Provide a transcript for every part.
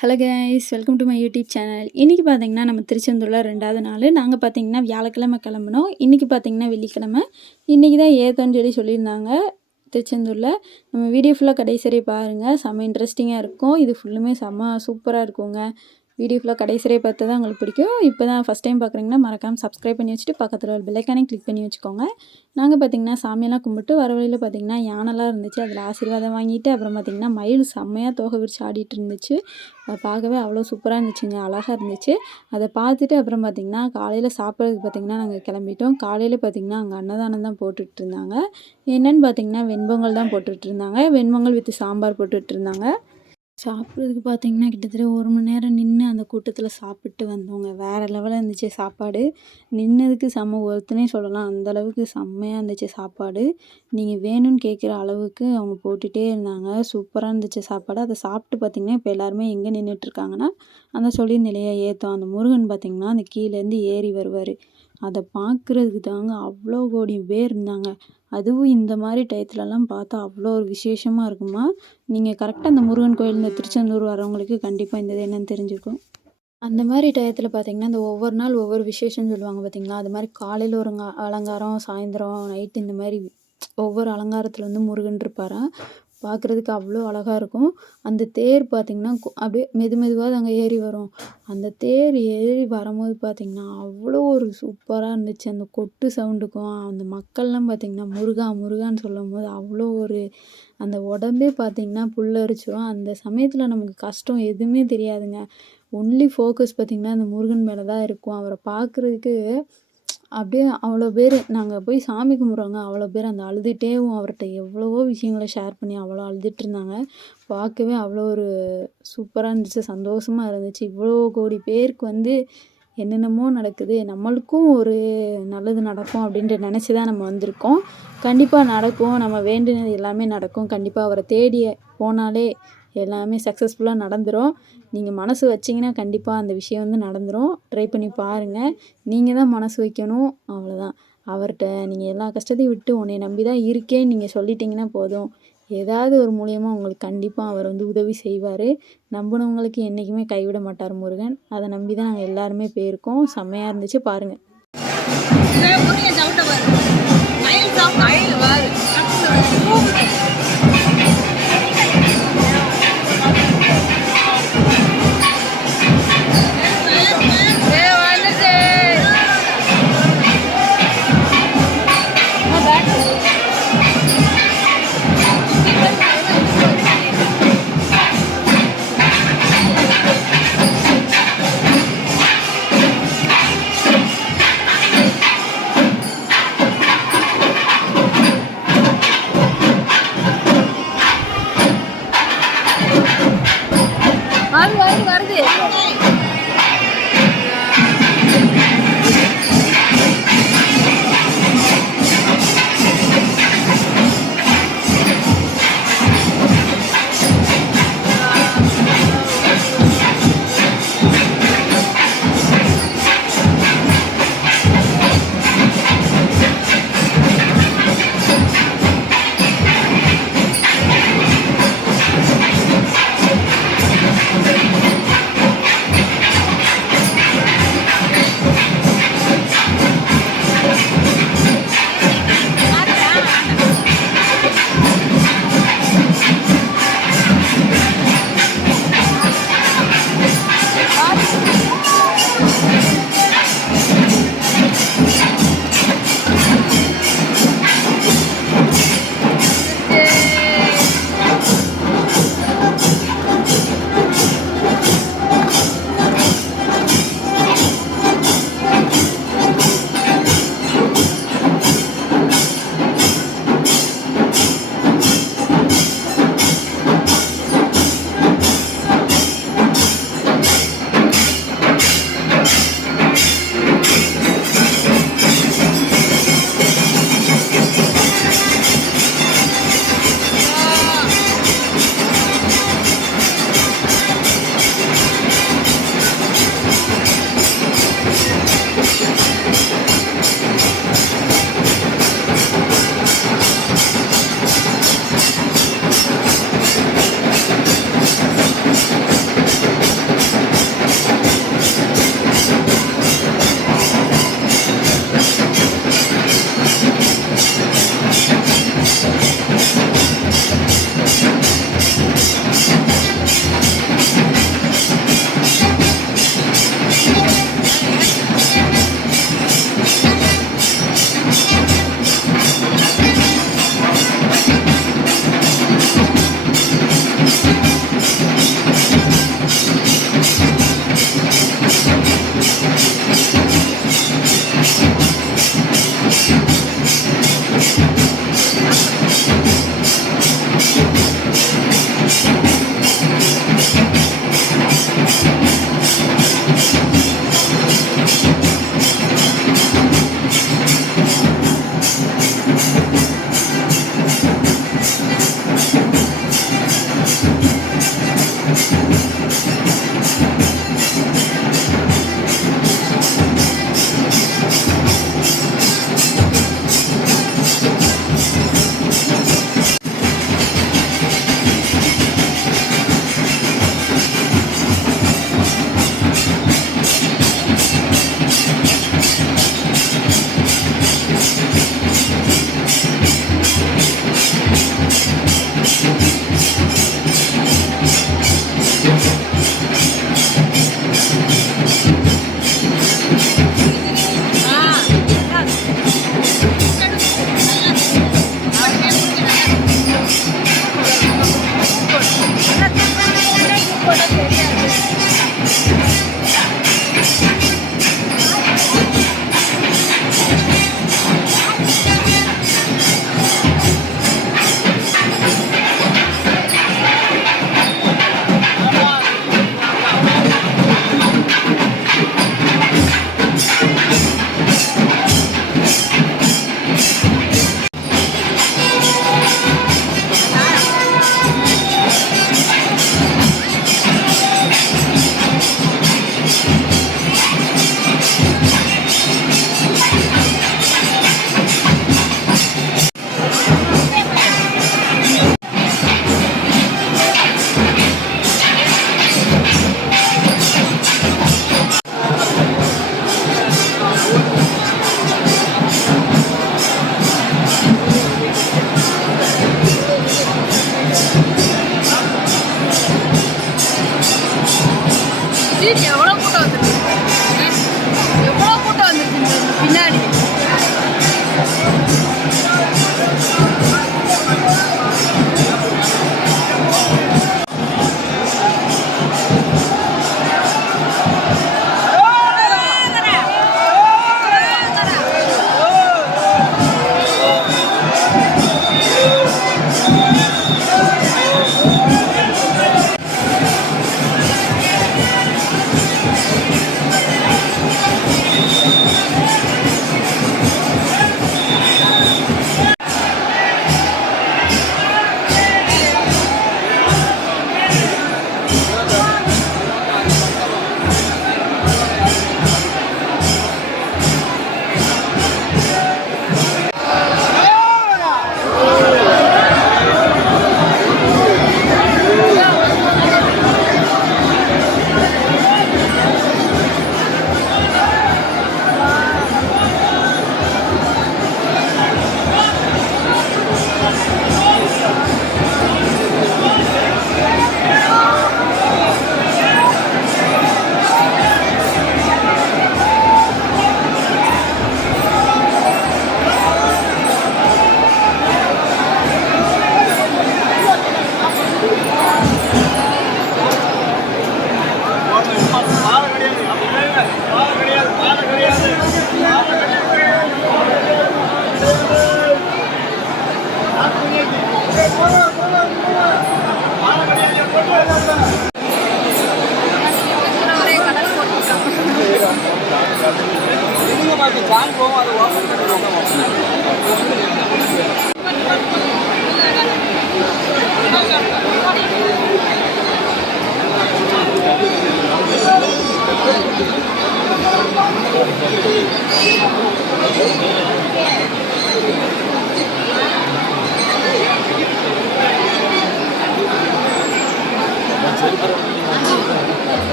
Hello guys, welcome to my YouTube channel. இன்றைக்கி பார்த்தீங்கன்னா நம்ம திருச்செந்தூரில் 2வது நாள். நாங்கள் பார்த்தீங்கன்னா வியாழக்கிழமை கிளம்புனோம். இன்றைக்கி பார்த்தீங்கன்னா வெள்ளிக்கிழமை. இன்றைக்கி தான் ஏத்தோன்னு சொல்லியிருந்தாங்க திருச்செந்தூரில். நம்ம வீடியோ ஃபுல்லாக கடைசி வரை பாருங்கள், செம்ம இன்ட்ரெஸ்டிங்காக இருக்கும். இது ஃபுல்லுமே செம்ம சூப்பராக இருக்குங்க. வீடியோ ஃபுல்லாக கடைசி வரை பார்த்தா தான் உங்களுக்கு பிடிக்கும். இப்போ தான் ஃபஸ்ட் டைம் பார்க்குறீங்கன்னா மறக்காமல் சப்ஸ்கிரைப் பண்ணி வச்சுட்டு பக்கத்தில் ஒரு பெல்லைக்கானே கிளிக் பண்ணி வச்சுக்கோங்க. நாங்கள் பார்த்திங்கன்னா சாமியெல்லாம் கும்பிட்டு வர வழியில் பார்த்திங்கன்னா யானைலாம் இருந்துச்சு. அதில் ஆசீர்வாதம் வாங்கிட்டு அப்புறம் பார்த்திங்கன்னா மயில் செம்மையாக தோகை விரிச்சு ஆடிட்டு இருந்துச்சு. அதை பார்க்கவே அவ்வளோ சூப்பராக இருந்துச்சுங்க, அழகாக இருந்துச்சு. அதை பார்த்துட்டு அப்புறம் பார்த்திங்கன்னா காலையில் சாப்பிட்றதுக்கு பார்த்திங்கன்னா நாங்கள் கிளம்பிட்டோம். காலையில் பார்த்திங்கன்னா அங்கே அன்னதானம் தான் போட்டுட்டு இருந்தாங்க. என்னென்னு பார்த்திங்கன்னா வெண்பொங்கல் தான் போட்டுட்டு இருந்தாங்க. வெண்பொங்கல் வித் சாம்பார் போட்டுட்டு இருந்தாங்க. சாப்பிட்றதுக்கு பார்த்தீங்கன்னா கிட்டத்தட்ட 1 மணி நேரம் நின்று அந்த கூட்டத்தில் சாப்பிட்டு வந்தோங்க. வேறு லெவலில் இருந்துச்சு சாப்பாடு. நின்னதுக்கு செம்ம ஒர்த்துனே சொல்லலாம். அந்தளவுக்கு செம்மையாக இருந்துச்சு சாப்பாடு. நீங்கள் வேணும்னு கேட்குற அளவுக்கு அவங்க போட்டுகிட்டே இருந்தாங்க. சூப்பராக இருந்துச்சு சாப்பாடு. அதை சாப்பிட்டு பார்த்திங்கன்னா இப்போ எல்லாருமே எங்கே நின்றுட்டுருக்காங்கன்னா அந்த சொல்லியிருந்தேன் ஏத்தம் அந்த முருகன் பார்த்திங்கன்னா அந்த கீழேருந்து ஏறி வருவார். அதை பார்க்குறதுக்கு தாங்க அவ்வளோ கோடி பேர் இருந்தாங்க. அதுவும் இந்த மாதிரி டயத்துலலாம் பார்த்தா அவ்வளோ ஒரு விசேஷமாக இருக்குமா. நீங்கள் கரெக்டாக அந்த முருகன் கோயில் இந்த திருச்செந்தூர் வரவங்களுக்கு கண்டிப்பாக இந்த இது என்னென்னு தெரிஞ்சிருக்கும். அந்த மாதிரி டயத்தில் பார்த்திங்கன்னா இந்த ஒவ்வொரு நாள் ஒவ்வொரு விசேஷம்னு சொல்லுவாங்க பார்த்திங்களா. அது மாதிரி காலையில் ஒரு அலங்காரம், சாயந்தரம், நைட்டு இந்த மாதிரி ஒவ்வொரு அலங்காரத்தில் வந்து முருகன் இருப்பாராம். பார்க்குறதுக்கு அவ்வளோ அழகாக இருக்கும். அந்த தேர் பார்த்திங்கன்னா அப்படியே மெதுவாக அங்கே ஏறி வரும். அந்த தேர் ஏறி வரும்போது பார்த்திங்கன்னா அவ்வளோ ஒரு சூப்பராக இருந்துச்சு. அந்த கொட்டு சவுண்டுக்கும் அந்த மக்கள்லாம் பார்த்திங்கன்னா முருகா முருகான்னு சொல்லும்போது அவ்வளோ ஒரு அந்த உடம்பே பார்த்திங்கன்னா புல்லரிச்சிடும். அந்த சமயத்தில் நமக்கு கஷ்டம் எதுவுமே தெரியாதுங்க. ஒன்லி ஃபோக்கஸ் பார்த்திங்கன்னா அந்த முருகன் மேலே தான் இருக்கும். அவரை பார்க்குறதுக்கு அப்படியே அவ்வளோ பேர் நாங்கள் போய் சாமி கும்பிட்றோங்க. அவ்வளோ பேர் அந்த அழுதுகிட்டேவும் அவர்கிட்ட எவ்வளவோ விஷயங்களை ஷேர் பண்ணி அவ்வளோ அழுதுட்டு இருந்தாங்க. பார்க்கவே அவ்வளோ ஒரு சூப்பராக இருந்துச்சு, சந்தோஷமாக இருந்துச்சு. இவ்வளோ கோடி பேருக்கு வந்து என்னென்னமோ நடக்குது, நம்மளுக்கும் ஒரு நல்லது நடக்கும் அப்படின்ட்டு நினச்சி தான் நம்ம வந்திருக்கோம். கண்டிப்பாக நடக்கும். நம்ம வேண்டினது எல்லாமே நடக்கும். கண்டிப்பாக அவரை தேடி போனாலே எல்லாமே சக்ஸஸ்ஃபுல்லாக நடந்துடும். நீங்கள் மனசு வச்சிங்கன்னா கண்டிப்பாக அந்த விஷயம் வந்து நடந்துடும். ட்ரை பண்ணி பாருங்கள். நீங்கள் தான் மனசு வைக்கணும், அவ்வளோதான். அவர்கிட்ட நீங்கள் எல்லா கஷ்டத்தையும் விட்டு உன்னை நம்பி தான் இருக்கேன்னு நீங்கள் சொல்லிட்டீங்கன்னா போதும். ஏதாவது ஒரு மூலியமாக உங்களுக்கு கண்டிப்பாக அவர் வந்து உதவி செய்வார். நம்பினவங்களுக்கு என்றைக்குமே கைவிட மாட்டார் முருகன். அதை நம்பி தான் நாங்கள் எல்லாருமே போயிருக்கோம். செம்மையாக இருந்துச்சு, பாருங்கள். வருது எவ்வளோ கூட்டம் வந்துருக்கு, எவ்வளோ கூட்டம் வந்துருக்கு பின்னாடி.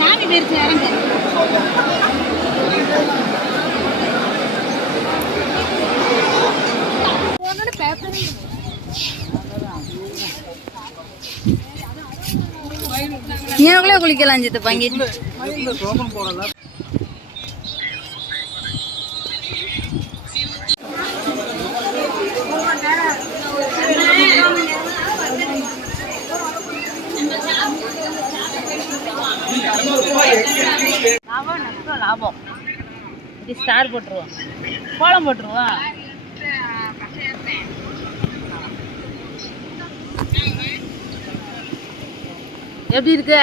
சாமி பேருக்கு இறங்க நீங்களே குளிக்கலாம் சித்து பங்கிட்டு லாபம் ஸ்டார் போட்டுருவோம், கோலம் போட்டுருவோம். எப்படி இருக்கு?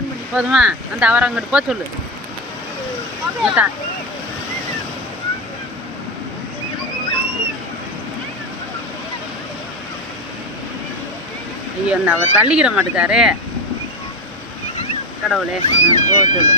ஆன் பண்ணி போதுமா? அந்த அவரை அங்கிட்டு போக சொல்லு. இங்கத்தா. ஐயோ அந்த அவர் தள்ளிக்கிற மாட்டுக்காரு. கடவுளே போக சொல்லு.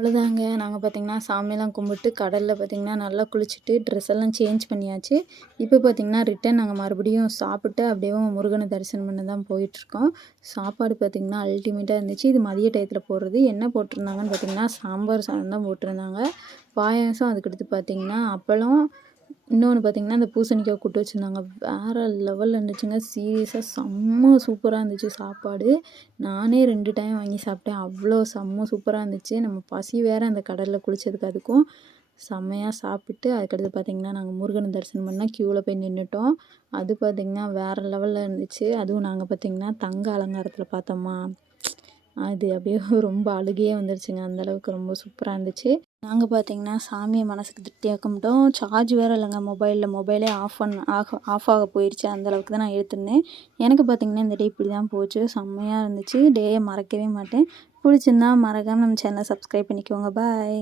அவ்வளோதாங்க. நாங்கள் பார்த்திங்கன்னா சாமியெல்லாம் கும்பிட்டு கடலில் பார்த்திங்கன்னா நல்லா குளிச்சுட்டு ட்ரெஸ் எல்லாம் சேஞ்ச் பண்ணியாச்சு. இப்போ பார்த்திங்கன்னா ரிட்டன் நாங்கள் மறுபடியும் சாப்பிட்டு அப்படியே முருகனை தரிசனம் பண்ண தான் போயிட்டுருக்கோம். சாப்பாடு பார்த்திங்கன்னா அல்டிமேட்டாக இருந்துச்சு. இது மதிய டயத்தில் போடுறது. என்ன போட்டிருந்தாங்கன்னு பார்த்திங்கன்னா சாம்பார் சாதம் தான் போட்டிருந்தாங்க. பாயாசம் அதுக்கடுத்து பார்த்திங்கன்னா அப்பளம், இன்னொன்று பார்த்திங்கன்னா அந்த பூசணிக்காய் கூட்டு வச்சுருந்தாங்க. வேறு லெவலில் இருந்துச்சுங்க. சீரியஸாக செம்ம சூப்பராக இருந்துச்சு சாப்பாடு. நானே 2 டைம் வாங்கி சாப்பிட்டேன். அவ்வளோ செம்ம சூப்பராக இருந்துச்சு. நம்ம பசி வேறு அந்த கடலில் குளித்ததுக்கு அதுக்கும் செம்மையாக சாப்பிட்டு அதுக்கடுத்து பார்த்திங்கன்னா நாங்கள் முருகனை தரிசனம் பண்ணால் க்யூவில் போய் நின்றுட்டோம். அது பார்த்திங்கன்னா வேறு லெவலில் இருந்துச்சு. அதுவும் நாங்கள் பார்த்திங்கன்னா தங்க அலங்காரத்தில் பார்த்தோமா, அது அப்படியே ரொம்ப அழுகையே வந்துருச்சுங்க. அந்தளவுக்கு ரொம்ப சூப்பராக இருந்துச்சு. நாங்கள் பார்த்திங்கன்னா சாமியை மனசுக்கு திருப்தியாக கும்பிட்டோம். சார்ஜ் வேறு இல்லைங்க மொபைலே ஆஃப் ஆக போயிடுச்சு. அந்தளவுக்கு தான் நான் எடுத்திருந்தேன். எனக்கு பார்த்திங்கன்னா இந்த டே இப்படி தான் போச்சு. செம்மையாக இருந்துச்சு. டேயை மறக்கவே மாட்டேன். பிடிச்சிருந்தா மறக்காமல் நம்ம சேனலை சப்ஸ்கிரைப் பண்ணிக்கோங்க. பாய்.